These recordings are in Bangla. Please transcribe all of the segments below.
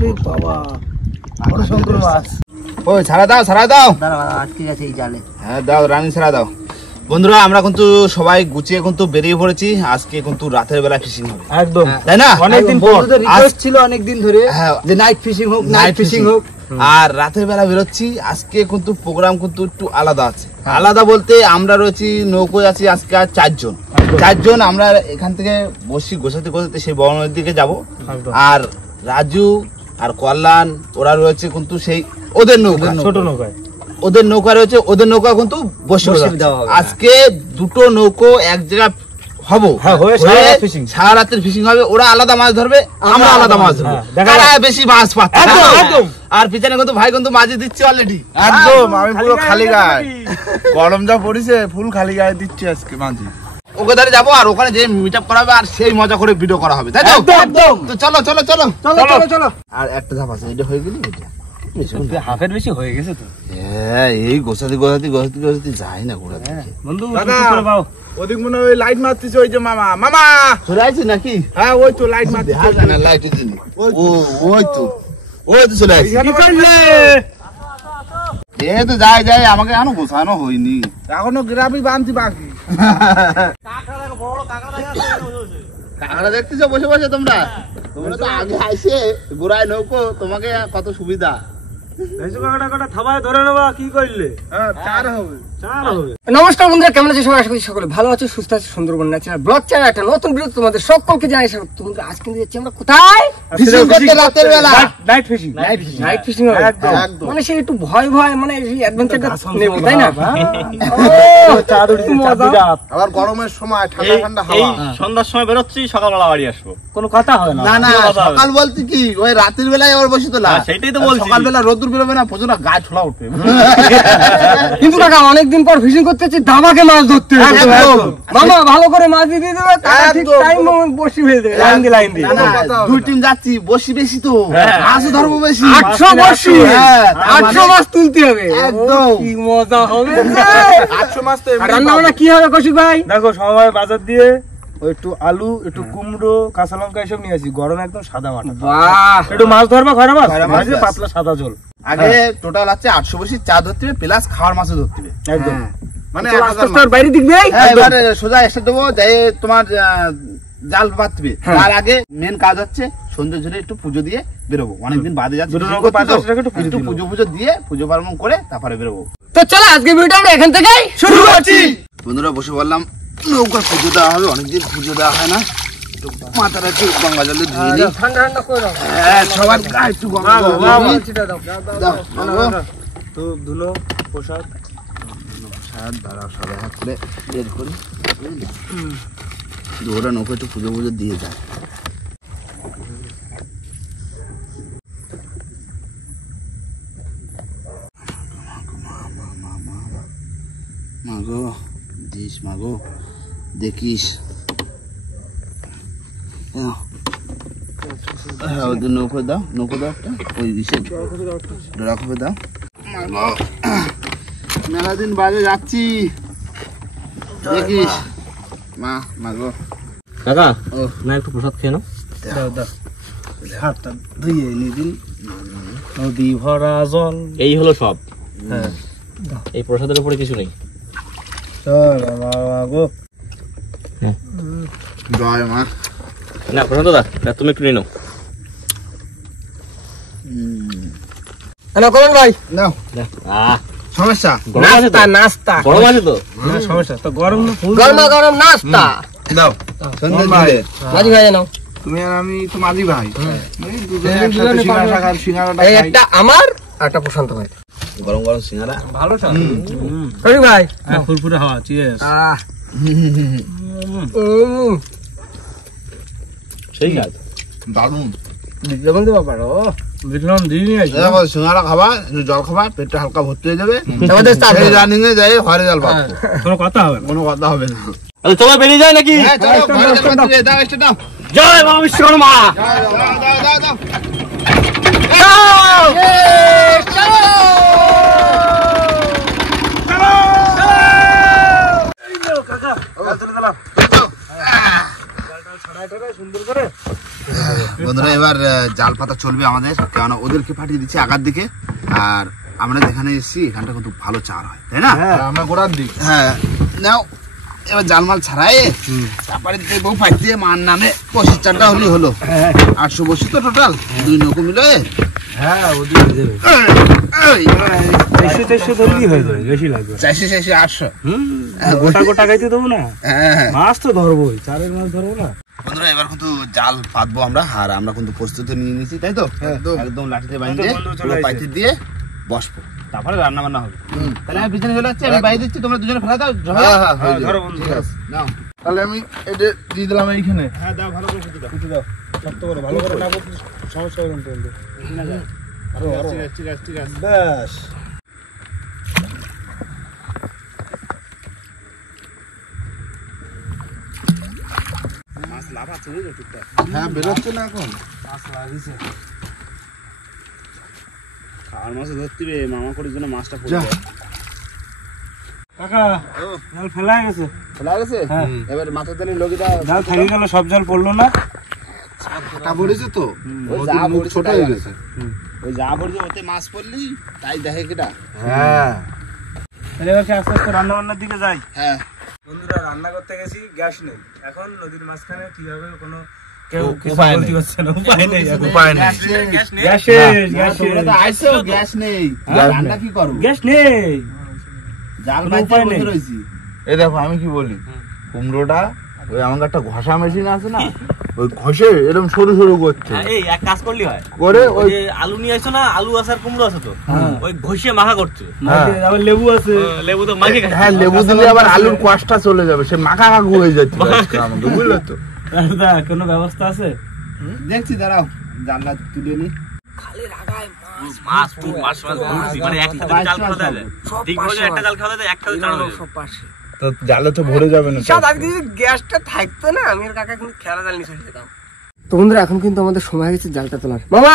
বাবা বড় শঙ্কর মাছ। ওই ছাড়া দাও আটকে গেছে এই জালে। হ্যাঁ দাও রানী ছাড়া দাও। বন্ধুরা আমরা কিন্তু সবাই গুছিয়ে কিন্তু বেরিয়ে পড়েছি। আজকে কিন্তু রাতের বেলা ফিশিং হবে একদম, তাই না? অনেকদিন বন্ধুদের রিকোয়েস্ট ছিল অনেকদিন ধরে যে নাইট ফিশিং হোক, নাইট ফিশিং হোক। আর রাতের বেলা বেরোচ্ছি। আজকে কিন্তু প্রোগ্রাম কিন্তু একটু আলাদা আছে। আলাদা বলতে আমরা রয়েছি নৌকোয় আছি আজকে আর চারজন। আমরা এখান থেকে বসি গোছাতে সেই বড় নদীর দিকে যাব। আর রাজু আর কল্যাণ ওরা রয়েছে কিন্তু সেই ওদের নৌকা, ছোট নৌকায় ওদের নৌকা রয়েছে। ওদের নৌকা কিন্তু বসে আজকে দুটো নৌকো এক জায়গায় হবো, সারা রাতের ফিশিং হবে। ওরা আলাদা মাছ ধরবে, আমরা আলাদা মাছ ধরবো, বেশি মাছ পাচ্ছে। আর পিছনে কিন্তু ভাই কিন্তু মাঝে দিচ্ছে অলরেডি একদম। আমি পুরো খালি গায়ে, গরম যা পড়েছে ফুল খালি গায়ে দিচ্ছি আজকে মাঝে। ওকে ধরে যাবো আর ওখানে যে মিট আপ করা হবে আর সেই মজা করে ভিডিও করা হবে, তাই তো? একদম। তো চলো চলো চলো চলো চলো। আর একটা ধাপ আছে, এটা হয়ে গেলি হাফের বেশি হয়ে গেছে তো। হ্যাঁ এই গোছাতে যাই না গোড়া বন্ধু ওদিক মনে হয় লাইট মারতেছে, ওই যে মামা চলে আসছি নাকি? হ্যাঁ ওই তো লাইট মারতেছে, লাইট ওই তো চলে আসছি। এই তো যাই আমাকে এখনো গোছানো হয়নি, এখনো গ্রামই বানতি বাকি। কাঁকড়া দেখতেছো বসে বসে তোমরা তো আগে আইসে গোড়ায় নৌকো, তোমাকে কত সুবিধা। থাবায় ধরে নেবা কি করলে? চার হবে। নমস্কার বন্ধুরা, কেমন আছে সবাই? আশা করি সকলে ভালো আছে, সুস্থ আছে। সুন্দরবন ন্যাচারাল ব্লগ চ্যানেল একটা নতুন ভিডিও তোমাদের সকলকে জানাই স্বাগত। তোমরা আজকে যাচ্ছি আমরা কোথায়? ফিশিং করতে রাতের বেলা। নাইট ফিশিং একদম। মানে সে একটু ভয় মানে এই অ্যাডভেঞ্চারটা নেব, তাই না? আবার গরমের সময় ঠান্ডা ঠান্ডা হাওয়া। সন্ধ্যার সময় বেরোচ্ছি, সকালবেলা বাড়ি আসবো। কোনো কথা হয় না। না সকাল বলতে কি ওই রাতের বেলায় আবার বসে তোলা। সেটাই তো বলছি, সকালবেলা রোদ্দুর বেরোবে না, প্রচুর গায়ে ছোলা উঠবে। কিন্তু কাকা অনেকদিন পর ফিশিং করতে যাচ্ছি, দামাকে মাছ ধরতে হবে। মামা ভালো করে মাছ দিয়ে দেবে, ঠিক টাইম বসি হয়ে যাবে। লাইন দিয়ে দুই টিম যাচ্ছি, বসি বেশি তো মাছও ধরবো বেশি। 800 বসি, 800 মাছ তুলতে হবে। একদম কি মজা হবে। 800 মাছ তো রান্না বান্না কি হবে কৌশিক ভাই? দেখো সবাই বাজার দিয়ে একটু আলু, একটু কুমড়ো, কাঁচা লঙ্কা এসব নিয়ে আসি। গরম একদম সাদা মাটা। বাহ, একটু মাছ ধরবা, খয়রা মাছ পাতলা সাদা ঝোল। আগে টোটাল আছে 800 বসি চা ধরতে হবে, প্লাস খাওয়ার মাছও ধরতে হবে। একদম মানে বাইরে দিকবে এবারে সোজা এসে দেবো, যাই তোমার জাল পাতবে। তার আগে মেন কাজ হচ্ছে সন্ধ্যে ঝরে একটু পুজো দিয়ে বেরোবো। অনেকদিন বাদে যাচ্ছে, একটু পুজো দিয়ে পুজো পার্বণ করে তারপরে বেরোবো। তো চলো আজকে ভিডিওটা আমরা এখান থেকেই শুরু করছি। বন্ধুরা বসে বললাম নৌকার পুজো দেওয়া হবে, অনেকদিন পুজো দেওয়া হয় না। মাথাটা একটু গঙ্গা জলে ধুয়ে দিই, ঠান্ডা ঠান্ডা করে দাও। হ্যাঁ সবার গায়ে একটু গঙ্গা জল তো ধুলো প্রসাদ দাঁড়াও, সবাই হাত করে বের করি। ওরা নৌকা একটু পুজো দিয়ে যায়। মাগো দিস, মাগো দেখিস। ওদের নৌকো দাও একটা, ওই ডোরা খোপে দাও। মাগো মেলা দিন বাজে যাচ্ছি, দেখিস মাগো। কাকা না একটু প্রসাদ খেয়ে নাও। হাতটা ধুয়ে নিদিন। নদী ভরা জল, এই হলো সব। এই প্রসাদের উপরে কিছু নেই। চল মাগো। জয় মা। না প্রসাদ দাদা তুমি একটু নিয়ে নাও। করুন ভাই নাও। সমস্যা নাস্তা গরম আছে তো? সমস্যা তো গরম না, গরম নাস্তা দাও। সন্ধ্যে ঝরে মাঝি ভাই নাও। তুমি আর আমি তো মাঝি ভাই, একটা আমার একটা প্রশান্ত ভাই। গরম সিঙ্গারা ভালো ভাই ফুরফুরে হাওয়া। চিয়ার্স। সেই কাজ দারুন। সিঙ্গারা খাবা, জল খাবা, পেটটা হালকা ভর্তি হয়ে যাবে। রানিং এ যাই হরে জাল পাবো, কোনো কথা হবে না। চলো বেরিয়ে যায় নাকি? জয় মা বিশ্বকর্মা। বন্ধুরা এবার জাল পাতা চলবে আমাদের, কেননা ওদেরকে পাঠিয়ে দিচ্ছি আগার দিকে, আর আমরা যেখানে এসেছি এখানটা কিন্তু ভালো চার হয়, তাই না? আমরা গোড়ার দিক। হ্যাঁ নাও এবার জালমাল ছাড়াই চাপারে দিতে বউ পাই দিয়ে মার নামে বসির চারটা হলেই হলো। 800 বসি তো টোটাল, 2 নৌকো মিলে। হ্যাঁ ওদিকে যাবে। 400 ধরলেই হয়ে যাবে, বেশি লাগবে। 400 800। গোটা গোটা খাইতে দেবো না, হ্যাঁ মাছ তো ধরবোই, চারের মাছ ধরবো না। বন্ধুরা এবার কিন্তু জাল পাতবো আমরা, আর আমরা কিন্তু প্রস্তুতি নিয়ে নিয়েছি, তাই তো? একদম লাঠিতে বাঁধে পুরো পাইতে দিয়ে বসবো, তারপরে রান্না বান্না হবে। তাহলে আমি পিছনে চলে যাচ্ছি, আমি বাইরে দিচ্ছি, তোমরা দুজনে ফেলা দাও। ধরো বন্ধু, নাও তাহলে আমি এটা দিয়ে দিলাম এইখানে। হ্যাঁ দাও, ভালো করে কুচি দাও। কুচি দাও, শক্ত করে, ভালো করে না বলতে সমস্যা হবে কিন্তু। ঠিক আছে ব্যাস। মাছ লাভ আছে বুঝলো টুকটাক। হ্যাঁ বেরোচ্ছে না এখন, মাছ লাগিয়েছে। খাওয়ার মাছ ধরতে হবে, মামা করির জন্য মাছটা পড়ে যা। যায়। কাকা জাল ফেলা গেছে। ফেলা গেছে? হ্যাঁ। এবার মাথা তালি লগিটা জাল থেকে গেল, সব জাল পড়লো না। কাটা পড়েছে তো, ওই যা মুখ পড়েছে ছোট তাই হয়ে জানে। গেছে। ওই যা পড়ছে ওতে মাছ পড়লি তাই দেখে কিটা। হ্যাঁ তাহলে এবার কি আস্তে আস্তে রান্না বান্নার দিকে যাই? হ্যাঁ বন্ধুরা রান্না করতে গেছি, গ্যাস নেই এখন নদীর মাঝখানে, কিভাবে কোনো কেউ কিছু উপায় বলতে নেই। পারছে না, উপায় নেই এখন। উপায় নেই। গ্যাস শেষ, গ্যাস তোমরা তো শেষ। আইছো, গ্যাস নেই, রান্না কি করবো? গ্যাস নেই, জাল কোনো বাইতে উপায় নেই। বসে রয়েছি। এই দেখো আমি কি বলি, কুমড়োটা ওই আমাদের একটা ঘষা মেশিন আছে না, ওই ঘষে এরকম সরু সরু করছে, এই এক কাজ করলি হয়, করে ওই ওই যে আলু নিয়ে আসছো না, আলু আছে আর কুমড়ো আছে তো, ওই ঘষিয়ে মাখা করছে। মাঝে আবার লেবু আছে। লেবু তো মাখে খাচ্ছে। হ্যাঁ লেবু দিলে আবার আলুর কোয়াশটা চলে যাবে, সে মাখা কাকু হয়ে যাচ্ছে আজকে আমাকে, বুঝলে তো? দাদা কোনো ব্যবস্থা আছে? দেখছি দাঁড়াও, জানলা তুলে নি। মাছ তো মাছ ভর্তি, মানে একটা জাল খাওয়া যায়, ঠিক বলে একটা জাল খাওয়া যায়, একটা জাল খাওয়া যায়। তো জালে তো ভরে যাবে না। গ্যাসটা থাকতো না, আমি আর কাকা কিন্তু খেলা জাল নিয়ে চলে যেতাম। তো বন্ধুরা এখন কিন্তু আমাদের সময় হয়ে গেছে জালটা তোলার। মামা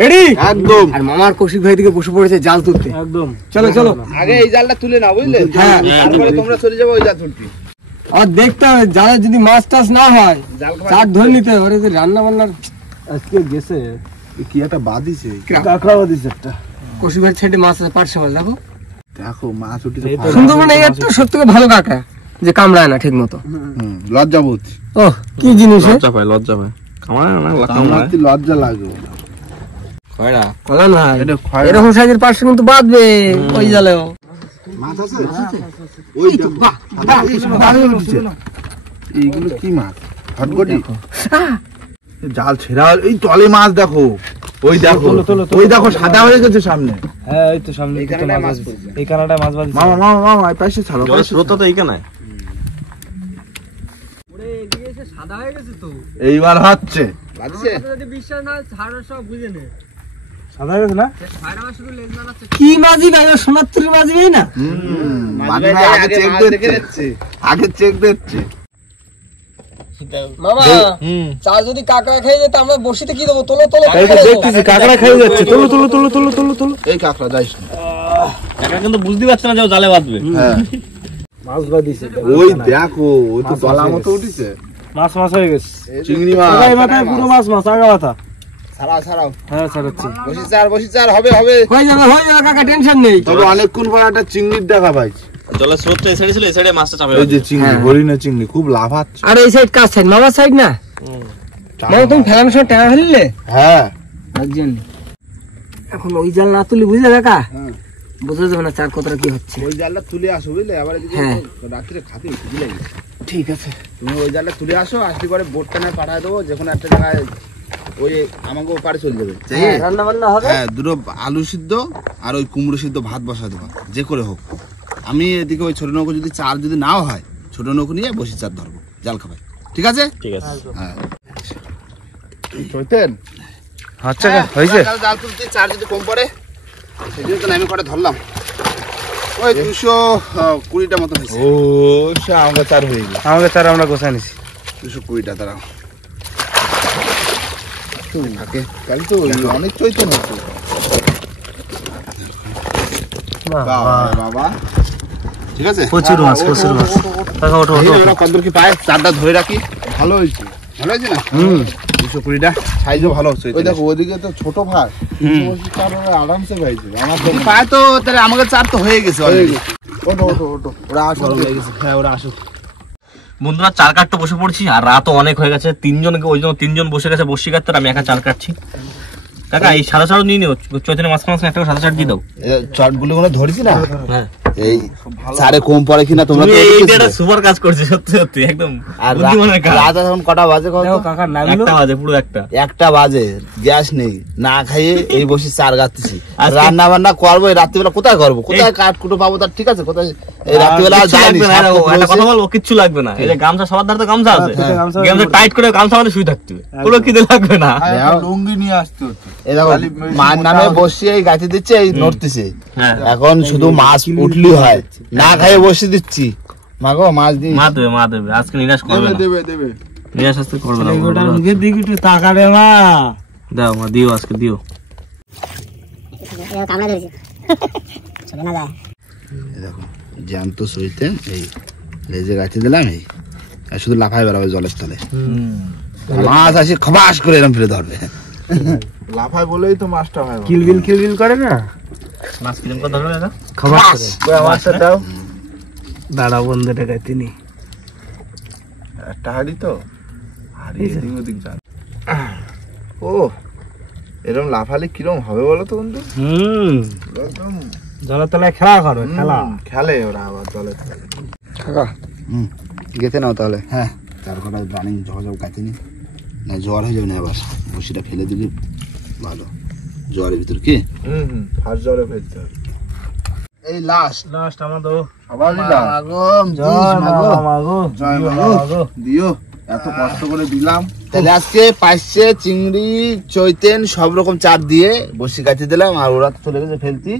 রেডি? একদম। আর মামার কৌশিক ভাই দিকে বসে পড়েছে জাল তুলতে। একদম। চলো চলো, আগে এই জালটা তুলে নাও, বুঝলে? হ্যাঁ। তারপরে তোমরা চলে যাবো ওই জাল তুলতে। আর দেখতে হবে জালে যদি মাছ টাছ না হয়, জাল খাওয়া চার ধরে নিতে হবে। ওরে যে রান্না বান্নার আজকে গেছে কি একটা বাদিছে, কাঁকড়া দিছে একটা। কৌশিক ভাই ছেড়ে মাছ আছে, পার্শে মাছ দেখো দেখো মাছ উঠে সুন্দরবনে এই একটা সব থেকে ভালো কাঁকড়া, যে কামড়ায় না ঠিক মতো। লজ্জা বোধ, ও কি জিনিস এ? লজ্জা পায় কামায় না, কামড়াতে লজ্জা লাগে। খয়রা বলেন ভাই, এটা খয়রা। এরকম সাইজের পার্শে কিন্তু বাঁধবে ওই জালেও। মাছ আছে? ওই তো বাহ, এইগুলো কি মাছ? হটগটি? জাল ছেড়া, এই তলে মাছ দেখো, ওই দেখো, ওই দেখো সাদা হয়ে গেছে সামনে। হ্যাঁ এই তো সামনে এই দুটো কানাডায় মাছ মাছ আছে। পড়ছে। এই কানাডায় মাছ বাঁধছে। মামা মামা মামা এই পাশে ছাড়ো, স্রোত তো এইখানে। এইবার হচ্ছে। বাজছে? সাদা গেছে না? কি মাঝি ভাই, সোনাত্তরের মাঝি ভাই না? মানে ভাই আগে চেক দিচ্ছে, আগে চেক দিচ্ছে। মামা চা যদি কাঁকড়া খেয়ে যেত, আমরা বসিতে কি দেবো? তোলো তোলো, এই তো দেখতেছি কাঁকড়া খেয়ে যাচ্ছে। তোলো তোলো তোলো তোলো তোলো তোলো। এই কাঁকড়া যাইস না। একা কিন্তু বুঝতে পারছে না যে ও জালে বাঁধবে। হ্যাঁ মাছ বাঁধিছে। ওই দেখো, ওই তো গলা মতো উঠেছে, মাছ মাছ হয়ে গেছে। চিংড়ি মাছ। এই মাথায় পুরো মাছ মাছ, আগা মাথা। ছাড়াও ছাড়াও, হ্যাঁ ছাড়াচ্ছি। বসি চার হবে হবে। হয়ে যাবে কাকা, টেনশন নেই। তবে অনেকক্ষণ পর একটা চিংড়ির দেখা পাইছি। জলের স্রোতটা এই সাইডে ছিল, এই সাইডে মাছটা চাপে ওই যে চিংড়ি, হরিণের চিংড়ি খুব লাভ হচ্ছে। আর এই সাইড কাজ সাইড, মামার সাইড না? মামা তুমি ফেলানোর সময় টাকা ফেললে হ্যাঁ এখন ওই জাল না তুলি, বুঝলে কাকা? বোঝা যাবে না চার কতটা কি হচ্ছে। ওই জালটা তুলে আসো, বুঝলে? আবার এদিকে হ্যাঁ। রাত্রে খাতে বুঝলে? ঠিক আছে, তুমি ওই জালটা তুলে আসো, আসলে পরে বোটটা না পাঠায় দেবো, যে কোনো একটা জায়গায় ওই আমাকে ওপারে চলে যাবে। রান্না বান্না হবে। হ্যাঁ, দুটো আলু সিদ্ধ আর ওই কুমড়ো সিদ্ধ ভাত বসা দেবো, যে করে হোক। আমি এদিকে ওই ছোট নৌকো যদি চার যদি নাও হয়, ছোট নৌকো নিয়ে বসি চার ধরবো, জাল খাবে। ঠিক আছে? ঠিক আছে। হ্যাঁ। চৈতেন আচ্ছা হয়েছে। জাল তুলতে চার যদি কম পড়ে, সেদিন তো আমি কটা ধরলাম, ওই 220টা মতো হয়েছে। ও সে আমাকে চার হয়ে গেছে। আমাকে তার আমরা গোছায় নিছি। 220টা দাঁড়াও। থাকে তাহলে তো অনেক চৈতন্য হচ্ছে। বাবা ঠিক আছে, প্রচুর মাছ, প্রচুর মাছ। কাকা ওঠো ওঠো। কদ্দুর কি পায়, চারটা ধরে রাখি। ভালো হয়েছে, ভালো হয়েছে না? 220টা সাইজও ভালো হচ্ছে ওই দেখো ওদিকে তো ছোট ভাই আরামসে পাইছে আমার তো পায় তো তাহলে আমাকে 4 তো হয়ে গেছে already। ওটো ওরা আসো বড় হয়ে গেছে হ্যাঁ ওরা আসুক বন্ধুরা চাল কাটতে বসে পড়ছি আর রাতও অনেক হয়ে গেছে, ওই জন্য তিনজন বসে গেছে বসি কাটতে, আর আমি একা চাল কাটছি। কাকা এই সাদা চাল নিয়ে নিও, চৈতন্য মাঝখানে একটা সাদা চাল দিয়ে দাও। চটগুলো কোনো ধরেছি না হ্যাঁ এই সারে কম পড়ে কিনা তোমরা তো এইটা একটা সুপার কাজ করছে সত্যি সত্যি একদম আর বুদ্ধিমানের কাজ। রাত এখন কটা বাজে কত কাকার নাম একটা বাজে পুরো একটা। 1টা বাজে, গ্যাস নেই, না খাইয়ে এই বসে চার গাচ্ছি। আজকে- রান্না বান্না করবো এই রাত্রিবেলা কোথায় করবো, কোথায় কাঠ কুটো পাবো তার ঠিক আছে, কোথায় এই রাত্রিবেলা আর কিচ্ছু যাইনি, লাগবে না, সাপ এরকম খোপ একটা কথা রয়েছে। বলবো, কিচ্ছু লাগবে না। এই যে গামছা সবার ধারে তো গামছা আছে, হ্যাঁ, গামছা গামছা টাইট করে গামছা আমাদের শুয়ে থাকতে হবে, কোনো খিদে লাগবে না। লুঙ্গি নিয়ে আসতে হচ্ছে এই দেখো মার নামে বসিয়ে এই গাছে দিচ্ছে, এই নড়তেছে। হ্যাঁ এখন শুধু মাছ উঠলি হয়, না খাইয়ে বসে দিচ্ছি। মাগো মাছ দিই, মা দেবে আজকে নিরাশ করবে না, দেবে নিরাশ আজকে করবে না। মুখের দিকে একটু তাকা রে মা দাও মা, দিও আজকে দিও। এই দেখো জ্যান্ত সইতে এই লেজে গাছে দিলাম, এই আর শুধু লাফাই বেড়াবে জলের তলে। মাছ আসে খবাস করে এরকম ফেলে ধরবে। লাফায় বলেই তো মাছটা হয় কিলবিল করে না মাছ কিরম করে ধরবে দাদা? খাবার মাছটা দাও দাঁড়া বন্ধু টাকায় তিনি একটা হাড়ি তো হাড়ি এদিক ওদিক যান। ও এরকম লাফালে কিরম হবে বলো তো বন্ধু? একদম জলের তলায় খেলা করো, খেলে ওরা আবার জলের তলায়। কাকা গেতে নাও তাহলে। হ্যাঁ 4 কটা রানিং ঝড় কাছে নি, না জ্বর হয়ে যাবে না আবার, বসিটা ফেলে দিবি ভালো জ্বরের ভিতর কি ফার্স্ট জ্বরে ফেলতে হবে। এই লাস্ট আমাদের সবার দিও এত কষ্ট করে দিলাম। তাহলে আজকে পাইছে চিংড়ি চৈতেন সব রকম চার দিয়ে বসি কাটি দিলাম, আর ওরা তো চলে গেছে ফেলতি,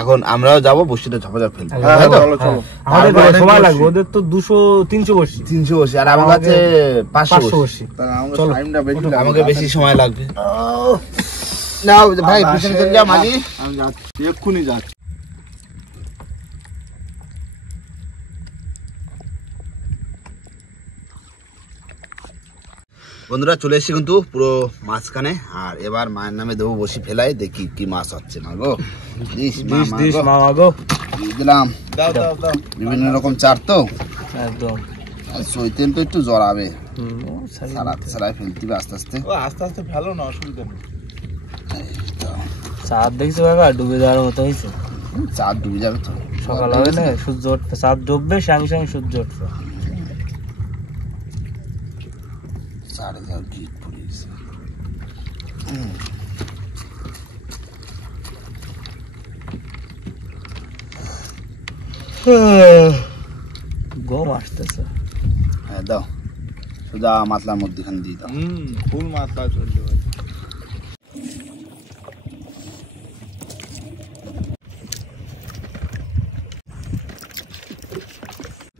এখন আমরাও যাবো বসিটা ঝপাঝপ ফেলতে। চলো আমাদের সময় লাগবে, ওদের তো 200-300 বসি 300 বসি, আর আমার কাছে 500 বসি। চলো আমাকে বেশি সময় লাগবে। না ভাই পিছনে চলে যা মাঝি, আমি যাচ্ছি এক্ষুনি যাচ্ছি। বন্ধুরা চলে এসেছি কিন্তু পুরো মাঝখানে, আর এবার মায়ের নামে দেবো বসি ফেলাই, দেখি কি মাছ হচ্ছে। মা গো দিস মামা গো দিলাম, দাও বিভিন্ন রকম চার তো একদম আর চৈতেন তো একটু জড়াবে, সারাই ফেলতে হবে আস্তে আস্তে। আস্তে আস্তে ফেলো না, অসুবিধা নেই। চাঁদ দেখছো কাকা ডুবে যাওয়ার মতো হয়েছে, চার ডুবে যাবে তো, সকাল হবে না সূর্য উঠবে, চাঁদ ডুববে সঙ্গে সঙ্গে সূর্য উঠবে। সাড়ে যাও গিট পড়ে গেছে। গম আসতেছে। হ্যাঁ দাও, সোজা মাতলার মধ্যখানে দিয়ে দাও। ফুল মাথা চলতে পারে।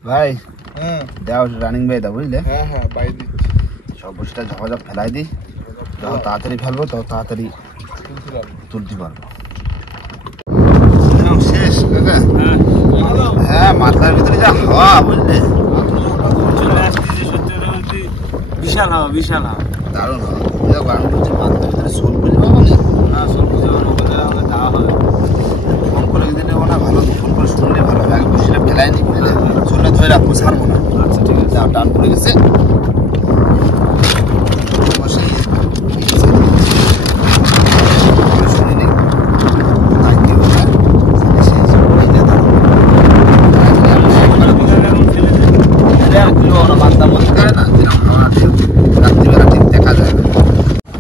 ভাই দাও রানিং ভাই দাও, বুঝলে হ্যাঁ বাই দিচ্ছি। সব বসিটা ঝপাঝপ ফেলাই দিই, যত তাড়াতাড়ি ফেলবো তত তাড়াতাড়ি তুলতে পারবো। শেষ কাকা? হ্যাঁ মাথার ভিতরে যা হাওয়া, বুঝলে বিশাল হাওয়া দারুণ হাওয়া। দেখো আমি বলছি মাথার ভিতরে সোল খুঁজে পাবো না, ফোন করে যদি নেবো না, ভালো ফোন করে শুনলে ভালো হবে। আগে বসিটা ফেলাই নি, বুঝলে সোলটা ধরে রাখবো, ছাড়বো না। আচ্ছা ঠিক আছে, টান পড়ে গেছে বসে শুনি নেই তাই কি হবে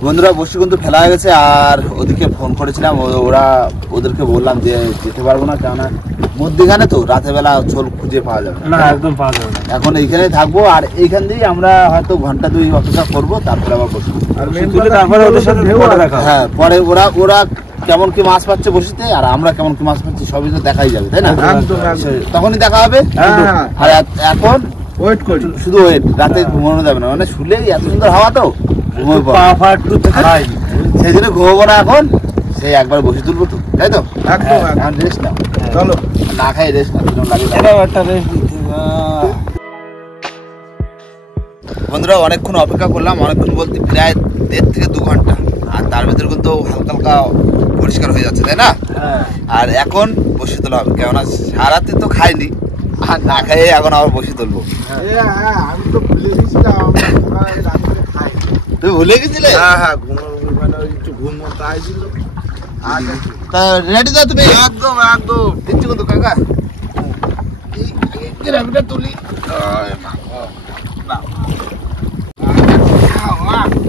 বন্ধুরা। বসি কিন্তু ফেলা হয়ে গেছে, আর ওদিকে ফোন করেছিলাম, ওদেরকে বললাম যে যেতে পারবো না, কেননা মধ্যখানে তো রাতের বেলা ছোল খুঁজে পাওয়া যাবে না, একদম পাওয়া যাবে না। এখন এইখানেই থাকবো, আর এইখান দিয়েই আমরা হয়তো ঘন্টা 2 অপেক্ষা করবো, তারপরে আবার বসবো। তারপরে ওদের সাথে ঢেউটা দেখা। হ্যাঁ পরে ওরা কেমন কি মাছ পাচ্ছে বসিতে, আর আমরা কেমন কি মাছ পাচ্ছি, সবই তো দেখাই যাবে, তাই না? তখনই দেখা হবে। আর এখন ওয়েট করি, শুধু ওয়েট, রাতে ঘুমানো যাবে না, মানে শুলেই এত সুন্দর হাওয়া তো ঘুমাবো, সেই জন্য ঘুমাবো না এখন, সেই একবার বসে তুলবো তো, তাই তো? একদম রেস্ট নাও, চলো না খাই রেস্ট নাও, কিরকম লাগে। বন্ধুরা অনেকক্ষণ অপেক্ষা করলাম, অনেকক্ষণ বলতে প্রায় 1.5 থেকে 2 ঘন্টা, আর তার ভিতরে কিন্তু হালকা হালকা পরিষ্কার হয়ে যাচ্ছে, তাই না? আর এখন বসে তোলা হবে, কেননা সারাতে তো খাইনি, আর না খাইয়ে এখন আবার বসে তুলবো। আমি তো ভুলে গেছিলাম, খাই। তুমি ভুলে গেছিলে? হ্যাঁ একটু ঘুম মতো আইছিল। তা রেডি দাও তুমি? একদম দিচ্ছি কিন্তু কাকা, গ্রামটা তুলি।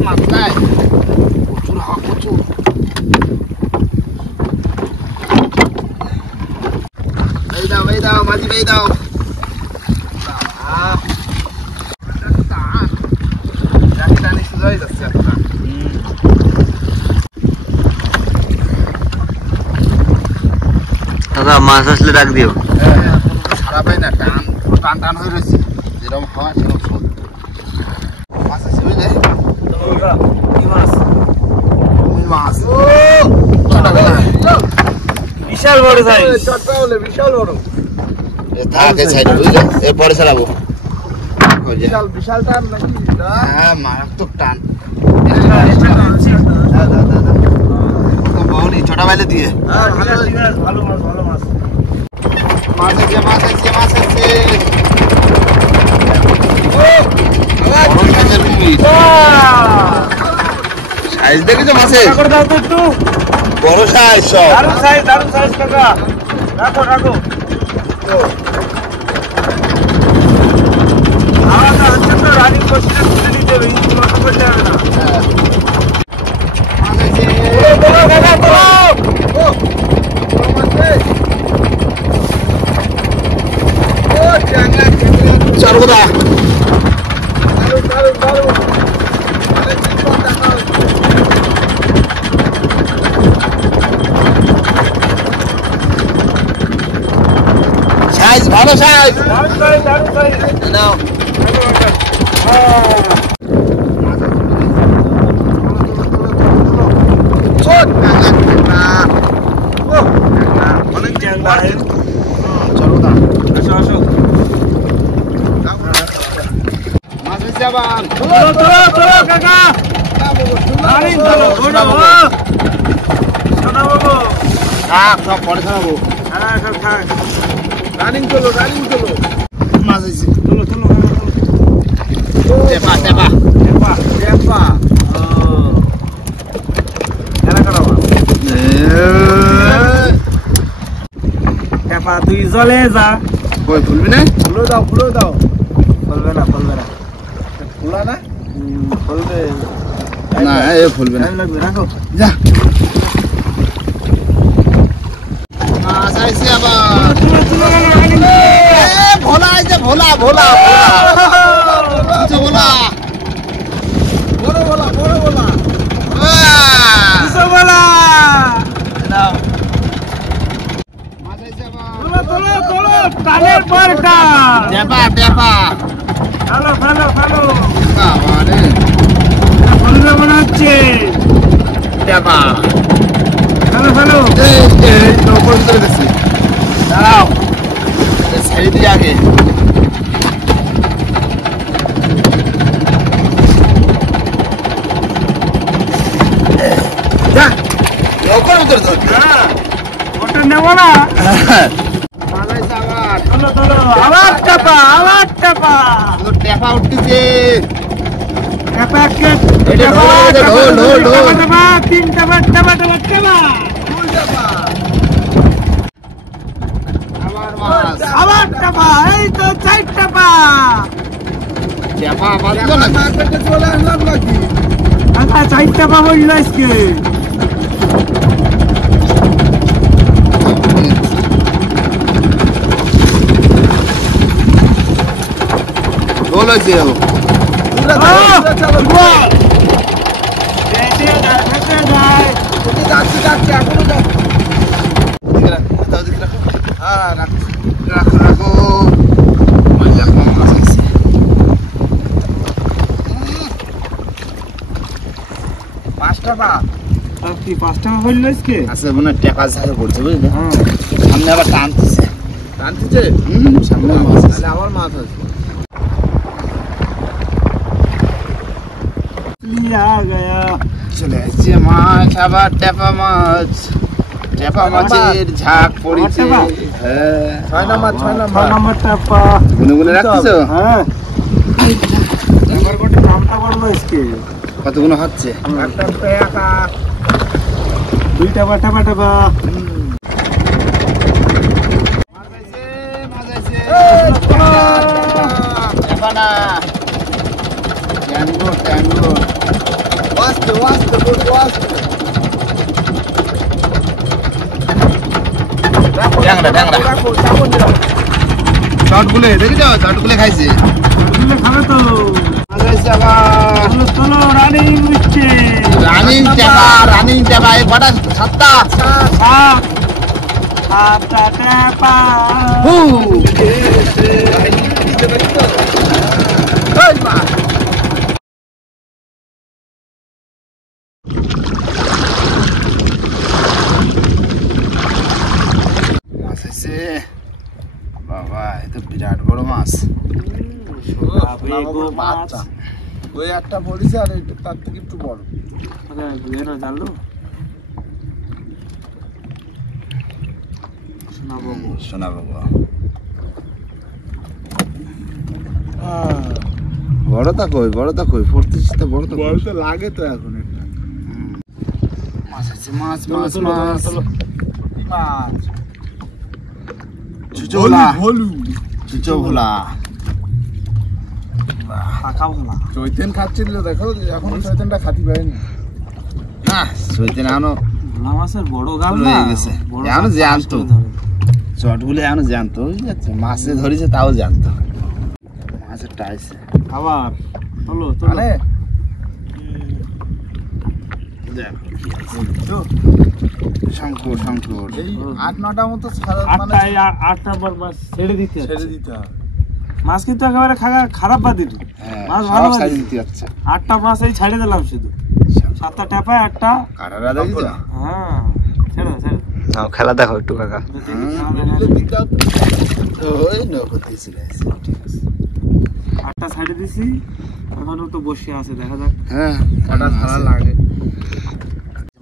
মাথায় প্রচুর হাওয়া, প্রচুর। এই দাও মাঝি, এই দাও। দাদা মাছ আসলে ডাক দিও। সারা পাই না, টান পুরো টান টান হয়ে রয়েছে, যেরকম হাওয়া সেরকম স্রোত। মাছ আছে বুঝলে? মাছ বিশাল বড় সাইজ। বিশাল বড়, থাকে সাইডে বুঝলে, এ পরে ছাড়াবো। বিশাল টান নাকি? হ্যাঁ মারাত্মক টান। ছোটা বাইলে দিয়ে ভালো মাছ। মাছ আছে। সাইজ দেখেছো মাছের? বড় সাইজ সব। দারুণ সাইজ কাকা। রাখো। রানিং করছি না, তুলে দিতে হবে, নষ্ট করতে হবে না। সর্বদা সাইজ, ভালো সাইজ। নাও অনেক জ্যাংলা। সর্বদা আসো। মাছ হয়েছে আবার। তোলো কাকা। রানিং তোলো, ওটা বাবা। সোনা বাবু। সব পরে ছাড়াবো। হ্যাঁ সব খায়। রানিং চলো। মাছ হয়েছে। তোলো। টেপা টেপা। টেপা তুই জলে যা। কই ফুলবি না? ফুলো দাও বলবে না। ফুলা না বলবে। না এ ফুলবে না। টাইম লাগবে, রাখো। যা মাছ আইছে আবার। ভোলা আইছে, ভোলা। বড় বিশ্ববেলা। মাছ আইছে আবার। তোলো। কানের পর কান। টেপা। ফেলো। বাবারে বলবে মনে হচ্ছে। টেপা। ফেলো। এই নৌকোর ভিতরে গেছি। দাঁড়াও, ছেড়ে দিয়ে আগে। যা নৌকোর ভিতরে ধর। হ্যাঁ, ওটা নেবো না। মাছ আইছে আবার। তোলো। আবার টেপা। শুধু টেপা উঠতেছে। টেপা কে? এটা ঢোল। টেপা, 3 টেপা। আবার মাছ। আবার টেপা, এই তো 4 টেপা। টেপা আবার তো না। মার্কেটে চলে আসলাম নাকি? আচ্ছা 4 টেপা বললো আজকে। গোল হয়েছে। যাচ্ছি এখনো যাচ্ছি। রাখো। মাছ আইছে। পাঁচটা পা কি 5 টাকা বললো আজকে? আসলে মনে হয় টেপা ঝাড়ে পড়ছে বুঝলে, সামনে আবার টানতেছে। টানতেছে? সামনে মাছ আছে। তাহলে আমার মাছ আছে। চলে আসছে মাছ, আবার ট্যাপা মাছ। ট্যাপা মাছের ঝাঁক পড়েছে। হ্যাঁ, 6 নাম্বার টাপা। গুনে গুনে রাখছো? হ্যাঁ, এবার গোটা নামটা বলবো আজকে। কতগুলো হচ্ছে? একটা টাকা, 2টা বাটা বাটা বা। ট্যাপা না, ট্যাঙ্গো ট্যাঙ্গো। ওয়াস্তে ওয়াস্তে বড় ওয়াস্তে। ট্যাংরা ট্যাংরা। রাখো, চাপন দাও। চটগুলে দেখেছো? চটগুলে খাইছে। দিলে খাবে তো। মাছ হয়েছে আবার। চলো রানিং উঠছে। রানিং ট্যাপা, রানিং ট্যাপা। এই কটা? 7টা। আটা টাপা। হু। মাছ হয়েছে বাবা, এ তো বিরাট বড় মাছ। বাচ্চা। ওই একটা পড়েছে আর তার থেকে একটু বড়। জানলো শোনাবো বড়টা কই, বড়টা কই পড়তেছিস তো? বড় তো বড় তো লাগে তো এখন এটা। মাছ আছে, মাছ মাছ মাছ মাছ চুচোলা, ভলু চুচো ভোলা। পাকা ভোলা। চৈতেন খাচ্ছিল, দেখো এখন চৈতেনটা খাতি পায়নি। না সইতে না, এখনো ভোলা মাছের বড় গাল রয়ে গেছে। এখনো জ্যান্ত চটগুলো, এখনো জ্যান্ত বুঝতে পারছো? মাছে ধরেছে তাও জ্যান্ত। মাছের টাইছে আবার হলো তো মানে শঙ্কর শঙ্কর। এই 8-9টা মতো মানে 8টা বার মাছ ছেড়ে দিতে হবে। মাছ কিন্তু একেবারে খারাপ বাদ দিল। হ্যাঁ, মাছ ভালো সব বাদ সাইজ দিল। দিতে যাচ্ছে। 8টা মাছ এই ছেড়ে দিলাম শুধু। 7টা টাপায় 8টা। কাটারা দেখেছো? হ্যাঁ, ছেড়ে ছেড়ে। খেলা দেখো একটু কাকা। ওই নৌকো দিয়েছিল। 8টা ছেড়ে দিছি, এখনো তো বসে আছে, দেখা যাক। হ্যাঁ, কটা ছাড়া লাগে।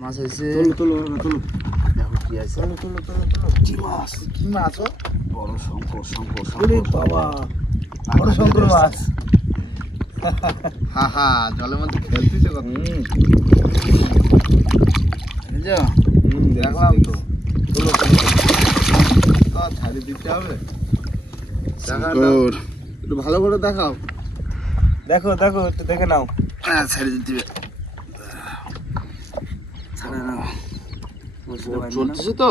মাছ হয়েছে। তুলো দেখো কি আছে। কি মাছ? কি মাছ? বড় শঙ্কর শঙ্কর ওরে শঙ্কর। বাবা, বড় শঙ্কর মাছ। হা হা, জলের মধ্যে খেলতেছে কত। বুঝছো? দেখলাম তো। তুলো তো ছাড়ি দিতে হবে। শঙ্কর। একটু ভালো করে দেখাও। দেখো একটু দেখে নাও। হ্যাঁ, ছেড়ে দিতে হবে। চলতেছে তো?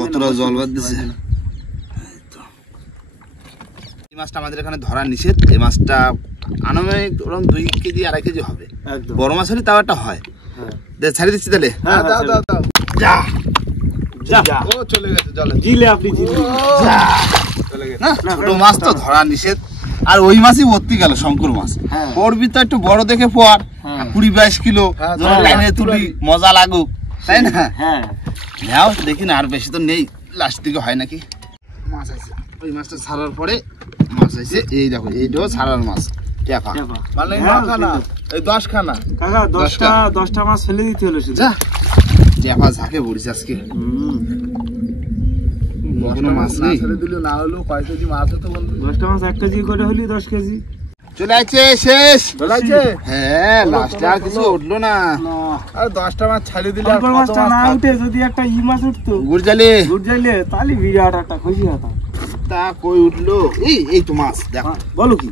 কতটা জল বাদ দিছে। এই মাছটা আমাদের এখানে ধরা নিষেধ। এই মাছটা আনুমানিক ওরকম 2 কেজি 2.5 কেজি হবে। একদম। বড় মাছ হলে তাও একটা হয়। ছেড়ে দিচ্ছি তাহলে। হ্যাঁ, দাও। যা। ও চলে গেছে জলে। জিলে আপনি জিলে। চলে গেছে। না, ছোট মাছ তো ধরা নিষেধ। আর ওই মাছই ভর্তি গেল শঙ্কর মাছ। হ্যাঁ। পড়বি তো একটু বড় দেখে পর। হ্যাঁ। 20-22 কিলো হ্যাঁ, লাইনে তুলি, মজা লাগুক, তাই না? হ্যাঁ। নাও দেখি না, আর বেশি তো নেই, লাস্ট দিকে হয় নাকি। মাছ আছে, ওই মাছটা ছাড়ার পরে মাছ আছে। এই দেখো, এইটাও ছাড়ার মাছ। ট্যাপা মানে হ্যাঁ, 9 খানা, এই 10 খানা। কাকা 10টা মাছ ফেলে দিতে হলো শুধু। যা, ট্যাপা ঝাঁকে পড়িস আজকে। কোনো মাছ নেই। ছেড়ে দিলে না হলেও কয় কেজি মাছ হতো বলতো? 10টা মাছ 1 কেজি করে হলি 10 কেজি। চলে আসছে, শেষ। চলে আসছে? হ্যাঁ, লাস্টে আর কিছু উঠলো না। আর 10টা মাছ ছাড়ে দিলে আর মাছটা না উঠে যদি একটা ই মাছ উঠতো, গুড়জালি গুড়জাইলে, তাহলে বিরাট একটা খুশি হতাম। তা কই উঠলো? এই তো মাছ দেখো। বলো কি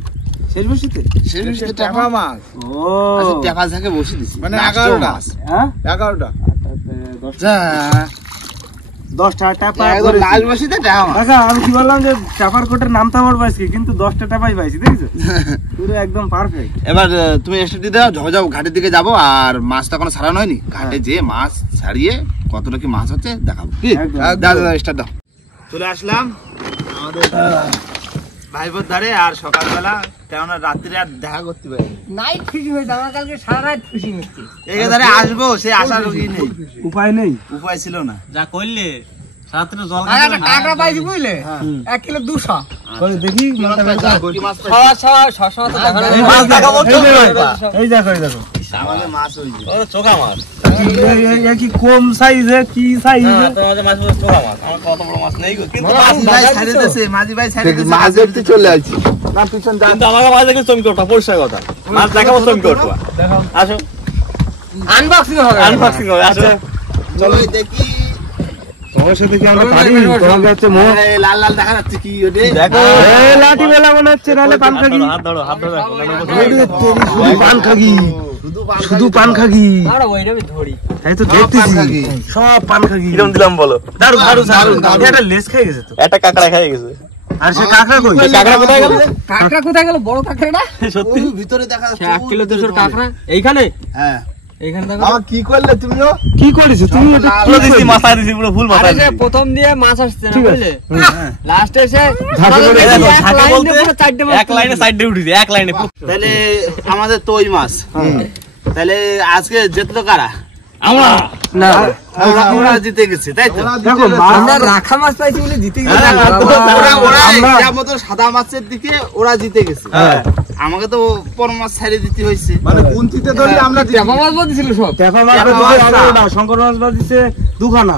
শেষ বসিতে? শেষ বসিতে ট্যাপা মাছ। ও আচ্ছা, ট্যাপা ঝাঁকে বসে দিছি। মানে লাস্টেও 11টা। মাছ। হ্যাঁ 11টা। যা, 10টা টাপা একদম লাল বসিতে ট্যাপা মাছ। কাকা আমি কি বললাম যে টাপার কোটের নামটা আমার পাইছি, কিন্তু 10টা টাপাই পাইছি, দেখেছো? পুরো একদম পারফেক্ট। এবার তুমি স্টার্ট দাও, যাও ঘাটের দিকে যাবো। আর মাছটা এখনো ছাড়ানো হয়নি। ঘাটে যে মাছ ছাড়িয়ে কতটা কি মাছ হচ্ছে দেখাবো। কি একদম। দাও স্টার্ট দাও। চলে আসলাম আমাদের ভাইবোর ধারে। আর সকালবেলা কেন রাত্রে আর দেখা করতে পারি নাইট ফিশিং হয়েছে আমার, কালকে সারা রাত ফিশিং হচ্ছে। এই ধারে আসবো, সে আসার ই নেই, উপায় নেই। উপায় ছিল না। যা করলে রাত্রে জল আর একটা কাঁকড়া পাইছি বুঝলে 1 কিলো 200 করে দেখি মাথা ব্যথা। কি মাছ পাই? সবসময় তো দেখানো এই মাছ দেখাবো, এই দেখো, এই দেখো, এই দেখো। আমাদের মাছ হয়েছে। ও চোখা মাছ। এ কি কম সাইজে কি সাইজে? হ্যাঁ, তোমাদের মাছ বলে চোখা মাছ। আমার কত বড় মাছ নেই গো। কিন্তু মাঝি ভাই ছাড়ে দিয়েছে, মাঝি ভাই ছাড়ে দিয়েছে। মাছ দেখতে চলে আসছি না পিছন যা কিন্তু আমাকে মাছ দেখে চমকে ওঠা, পরিষ্কার কথা। মাছ দেখাবো চমকে উঠবা। আসো, আনবক্সিং হবে আনবক্সিং হবে, আসো। চলো দেখি। তোমার সাথে কি আমরা পারি? তোমার কাছে মোহ। এই লাল লাল দেখা যাচ্ছে কি ওটা? দেখো। এই লাঠি মেলা মনে হচ্ছে, নাহলে পান খাগি। হাত ধরো, হাত ধরো। শুধু পান খাগি, শুধু পান খাগি। দাঁড়া ওইটা আমি ধরি তাই তো দেখতেছি, সব পান খাগি। কিরম দিলাম বলো? দারুন দারুন দারুন। একটা লেস খেয়ে গেছে তো। একটা কাঁকড়া খেয়ে গেছে। আর সে কাঁকড়া কই? কাঁকড়া কোথায় গেল? কাঁকড়া কোথায় গেল বড় কাঁকড়াটা সত্যি ওই ভিতরে দেখা যাচ্ছে 1 কিলো 200 কাঁকড়া এইখানে হ্যাঁ এইখানে দেখো আমার কি করলে তুমিও কি করেছো তুমি? এটা কি পুরো দিছি করেছো? মাথায় দিছি, পুরো ফুল আরে মাথায় যে দিছি। প্রথম দিয়ে মাছ আসছে না ঠিক আছে। বুঝলে লাস্টে এসে ঝাঁকে করে এই দেখো, ঝাঁকে লাইন বলতে দিয়ে পুরো 4টে মাছ এক লাইনে সাইড দিয়ে উঠেছে, এক লাইনে। তাহলে আমাদের তো ওই মাছ তাহলে আজকে জিতলো কারা? আমরা না ওরা জিতে গেছে তাই তো? দেখো আমরা রাখা মাছ পাইছি বলে জিতে গেছি ওরা যা মতো সাদা মাছের দিকে ওরা জিতে গেছে। আমাকে তো বড় মাছ ছাড়িয়ে দিতে হয়েছে। মানে গুনতিতে ধরলে আমরা টেপা মাছ বলছিল সব টেপা মাছ টেপা দিছে মাছ এগারোটা, শঙ্কর মাছ দিছে দুখানা।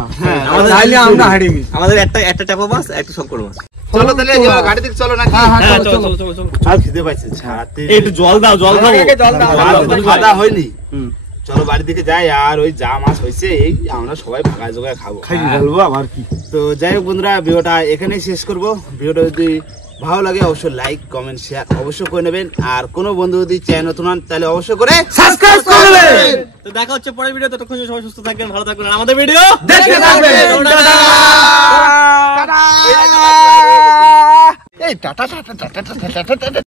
তাইলে আমরা হারিয়ে গেছি আমাদের একটা টাপা মাছ, একটা শঙ্কর মাছ। চলো তাহলে এবার গাড়ি থেকে চলো নাকি? হ্যাঁ হ্যাঁ, চলো চলো চলো চলো চলো। আর খিদে পাইছে ছাড়াতে। এই একটু জল দাও, জল দাও। আমাকে জল দাও। খাওয়া হয়নি। চলো বাড়ির দিকে যাই, আর ওই যা মাছ হয়েছে এই আমরা সবাই ভাগায় জোগায় খাবো। খাই বলবো আবার কি? তো যাই হোক বন্ধুরা, ভিডিওটা এখানেই শেষ করব। ভিডিওটা যদি ভালো লাগে অবশ্যই লাইক কমেন্ট শেয়ার অবশ্যই করে নেবেন। আর কোনো বন্ধু যদি চ্যানেল নতুন হন তাহলে অবশ্যই করে সাবস্ক্রাইব করে দেবেন। তো দেখা হচ্ছে পরের ভিডিও। ততক্ষণ সবাই সুস্থ থাকবেন, ভালো থাকবেন। আর আমাদের ভিডিও দেখতে থাকবেন। এই tata tata tata tata tata tata.